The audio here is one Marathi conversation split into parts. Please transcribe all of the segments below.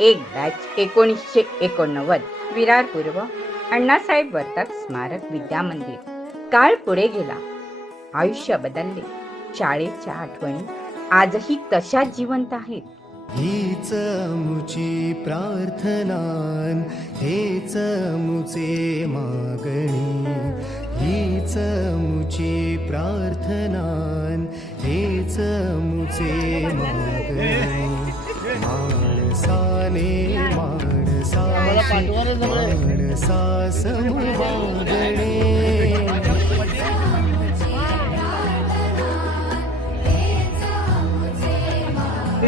एक बॅच 1989 विरार पूर्व अण्णासाहेब वर्तक स्मारक विद्या मंदिर. काळ पुढे गेला, आयुष्य बदलले, शाळेच्या आठवणी आजही तशाच जिवंत आहेत. हीच मुची प्रार्थनान, हेच मुचे मागणी. हीच मुची प्रार्थनान, हेच मुचे मागणी. माणसाने माणसाशी माणसा समवागणे.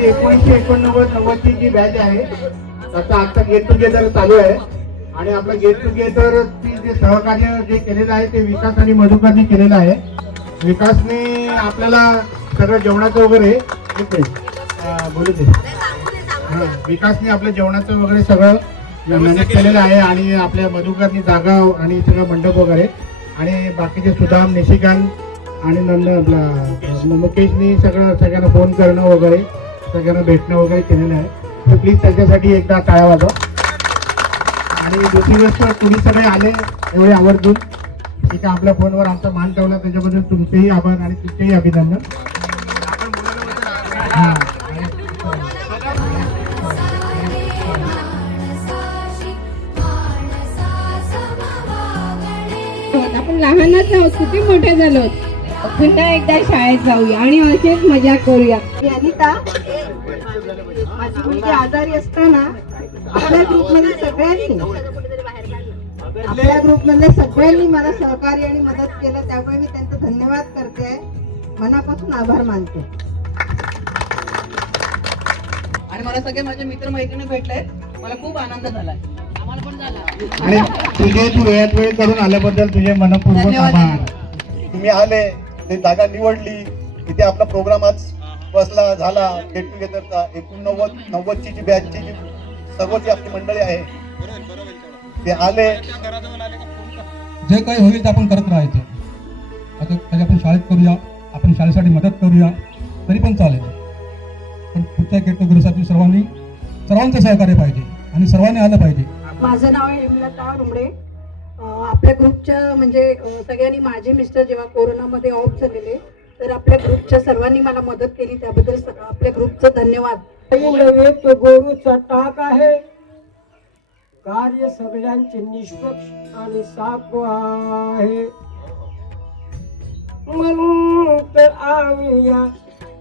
1989 जी बॅच आहे त्याचा आता गेट टुगेदर चालू आहे. आणि आपलं गेट टुगेदर जे सहकार्य जे केलेलं आहे ते विकास आणि मधुकरनी केलेलं आहे. विकासने आपल्याला सगळं जेवणाचं वगैरे बोलू दे. विकासने आपल्या जेवणाचं वगैरे सगळं मॅनेज केलेलं आहे. आणि आपल्या मधुकरनी जागा आणि सगळं मंडप वगैरे, आणि बाकीचे सुदाम, निशिकांत आणि मुकेशनी सगळ्यांना फोन करणं वगैरे, सगळ्यांना भेटणं वगैरे केलेलं आहे. तर प्लीज त्याच्यासाठी एकदा टाळ्या वाजवा. आणि दुसरी गोष्ट, तुम्ही सगळे आले एवढे आवर्जून ठीक आहे, आपल्या फोनवर आमचा मान ठेवला त्याच्याबद्दल तुमचेही आभार आणि तुमचेही अभिनंदन. आपण लहानच आहोत, किती मोठे झालो. पुन्हा एकदा शाळेत जाऊया आणि असेच मजा करूया. अनिता, माझी मुलगी आजारी असताना आपल्या ग्रुपमधल्या सगळ्यांनी मला सहकार्य आणि मदत केलं, त्यामुळे मी त्यांचा धन्यवाद करते, मनापासून आभार मानते. आणि मला सगळे माझे मित्र मैत्रिणी भेटले, मला खूप आनंद झाला. आम्हाला पण झाला. आणि तुझे तू वेळात वेळ करून आल्याबद्दल तुझे मनपूर्वक आभार. तुम्ही आले, ते जागा निवडली, इथे आपला प्रोग्राम आज बसला झाला गेट टुगेदरचा. 89ची जी बॅचची जी सर्वची आपली मंडळी आहे ते आले. जे काही होईल ते आपण करत राहायचं. आता कधी आपण शाळेत करूया, आपण शाळेसाठी मदत करूया तरी पण चालेल, पण पुढच्या गेट टुगेदरसाठी सर्वांचं सहकार्य पाहिजे आणि सर्वांनी आलं पाहिजे. माझं नाव आहे हेमलता रुमडे. आपल्या ग्रुपच्या म्हणजे सगळ्यांनी, माझे मिस्टर जेव्हा कोरोनामध्ये ऑफ झालेले, तर आपल्या ग्रुपच्या सर्वांनी मला मदत केली, त्याबद्दल आपल्या ग्रुपचं धन्यवाद. नव्हे तो गोरूचा टाक आहे, कार्य सगळ्यांचे निष्पक्ष आणि साफ आहे. म्हणून तर आम्ही या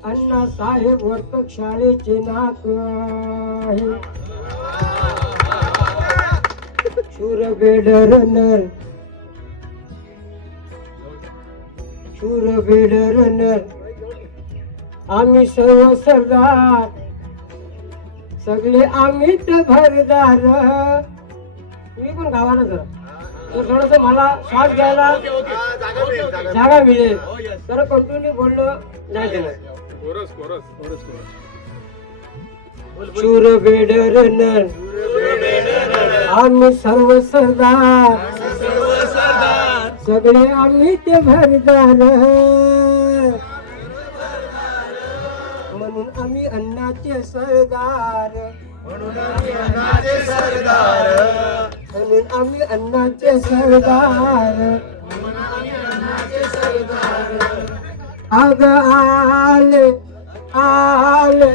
अण्णासाहेब वर्तक शाळेचे नाक आहे. शूर बेडरनर, शूर बेडरनर, आम्ही सर्व सरदार, सगळे आम्हीच भरदार. मी पण गावाला जरा तर थोडस मला श्वास घ्यायला जागा मिळेल, तर कंटिन्यू बोलणं नाही देणार. शूर बेडरनर, आम्ही सर्व सरदार, सगळे आम्ही ते भरदार. म्हणून आम्ही अण्णाचे सरदार, म्हणून आम्ही अण्णाचे सरदार. अग आले आले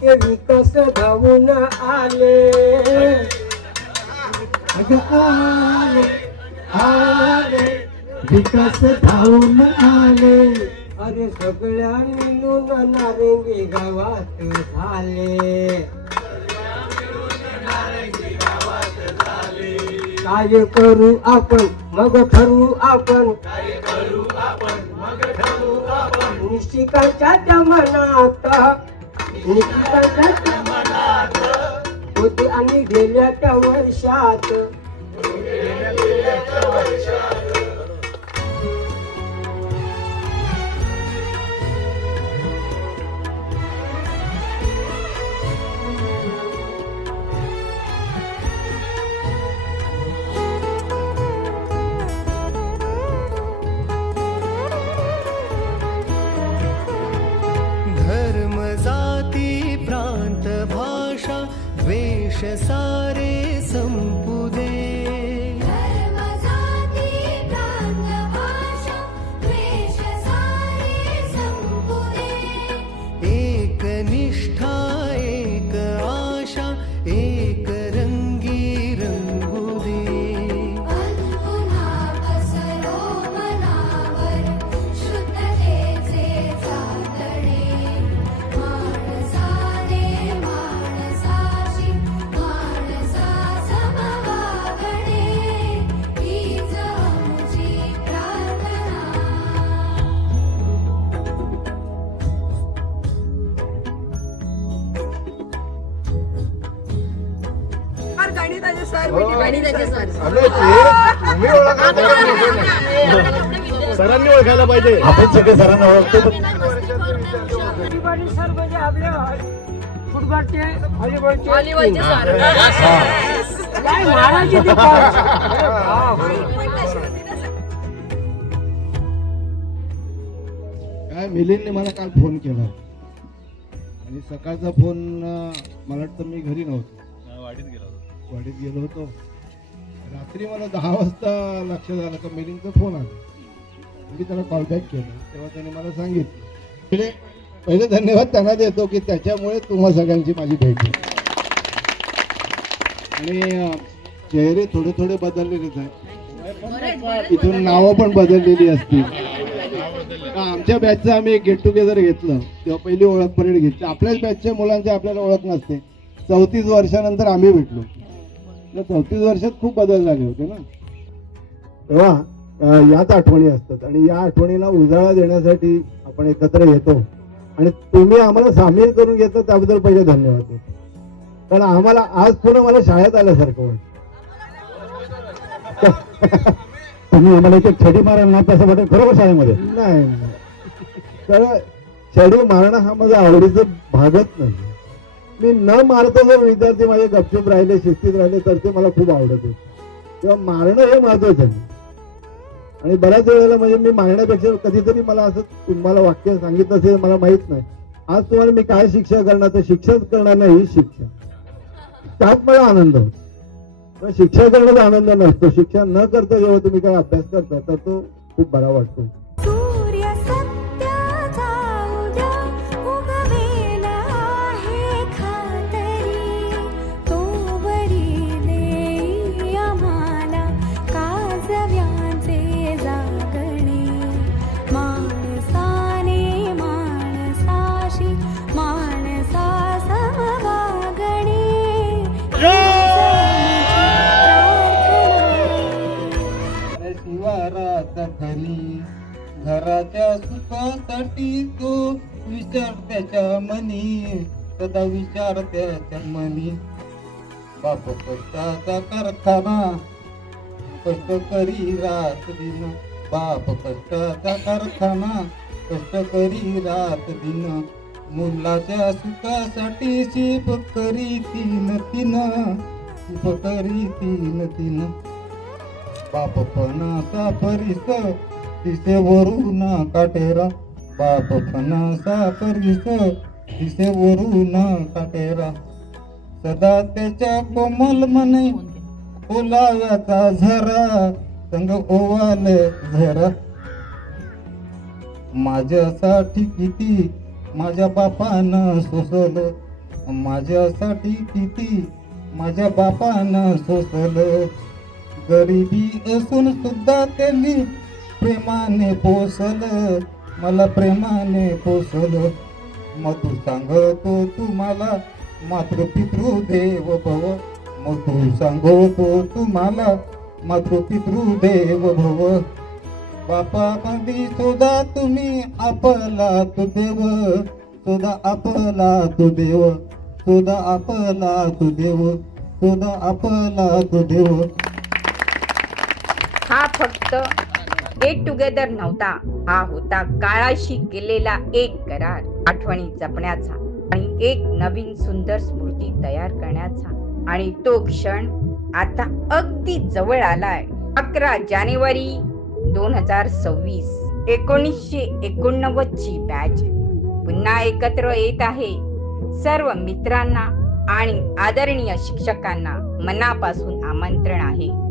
ते विकास धावून आले. अग आले आले विकास धावून आले. अरे सगळ्या मिळून नारंगी गावात झाले. काय करू आपण मग ठरवू आपण, निशिकांच्या मनात, निशिकांच्या मनात होते आणि गेल्या त्या वर्षात. धर्म जाती प्रांत भाषा वेळ क्लेश सारे संपू दे. एक निष्ठा एक आशा एक रंगी रंगू दे. सरांनी ओळखायला पाहिजे. आपण सगळे सरांना ओळखतो. काय मिलिंदने मला काल फोन केला आणि सकाळचा फोन मला वाटतं मी घरी नव्हतो, वाडीत गेलो होतो. रात्री मला 10 वाजता लक्षात आलं का मिलिंदचा फोन आला. मी त्याला कॉल बॅक केला, तेव्हा त्याने मला सांगितलं. पहिले धन्यवाद त्यांना देतो की त्याच्यामुळे तुम्हा सगळ्यांची माझी भेट झाली. आणि चेहरे थोडे थोडे बदललेलेच आहेत, इथून नावं पण बदललेली असतील. आमच्या बॅचचं आम्ही एक गेट टुगेदर घेतलं तेव्हा पहिली ओळख परेड घेतली. आपल्याच बॅचच्या मुलांची आपल्याला ओळख नसते. 34 वर्षानंतर आम्ही भेटलो. 34 वर्षात खूप बदल झाले होते ना. तेव्हा याच आठवणी असतात आणि या आठवणीला उजाळा देण्यासाठी आपण एकत्र येतो आणि तुम्ही आम्हाला सामील करून घेता त्याबद्दल पहिले धन्यवाद. कारण आम्हाला आज पुन्हा मला शाळेत आल्यासारखं वाटतं. तुम्ही आम्हाला एक छडी माराल ना तसं वाटत खरोखर शाळेमध्ये नाही. तर छडी मारणं हा माझा आवडीचा भागच नाही. मी न मारता जर विद्यार्थी माझे गपचूप राहिले, शिस्तीत राहिले तर ते मला खूप आवडत होते. तेव्हा मारणं हे महत्वाचं आहे. आणि बऱ्याच वेळेला म्हणजे मी मारण्यापेक्षा कधीतरी मला असं तुम्हाला वाक्य सांगितलं असेल मला माहित नाही. आज तुम्हाला मी काय शिक्षा करणार तर शिक्षाच करणार नाही ही शिक्षा. त्यात मला आनंद होतो. शिक्षा करण्याचा आनंद नसतो. शिक्षा न करता जेव्हा तुम्ही काय अभ्यास करता तर तो खूप बरा वाटतो. घराच्या सुखासाठी तो विचार त्याच्या मनी, सदा विचार त्याच्या मनी. बाप कष्टाचा कारखाना, कष्ट करी रात दिन. बाप कष्टाचा कारखाना, कष्ट करी रात दिन. मुलाच्या सुखासाठी शिप करी तीन तीन, शिप करी तीन तीन. बापपणाचा परिस दिसेवरून काटेरा. बापपणाचा परिस दिसेवरून काटेरा. सदा त्याच्या कोमल मने ओलाव्याचा झरा, संग ओवाल झरा. माझ्यासाठी किती माझ्या बापानं सोसलं, माझ्यासाठी किती माझ्या बापानं सोसलं. गरिबी असून सुद्धा त्यांनी प्रेमाने पोसलं, मला प्रेमाने पोसलं. मधू सांगतो तुम्हाला मातृपितृ देव भव. मधू सांगतो तुम्हाला मातृपितृ देव भव. बापा कधी सुद्धा तुम्ही आपला तो देव, सुद्धा आपला तो देव, सुद्धा आपला तो देव, सुद्धा आपला तो देव. हा फक्त गेट टुगेदर नव्हता, हा होता काळाशी केलेला एक करार, आठवणी जपण्याचा आणि एक नवीन सुंदर स्मृती तयार करण्याचा. आणि तो क्षण आता अगदी जवळ आलाय. 11 जानेवारी 2026 1989 ची बॅच पुन्हा एकत्र येत आहे. सर्व मित्रांना आणि आदरणीय शिक्षकांना मनापासून आमंत्रण आहे.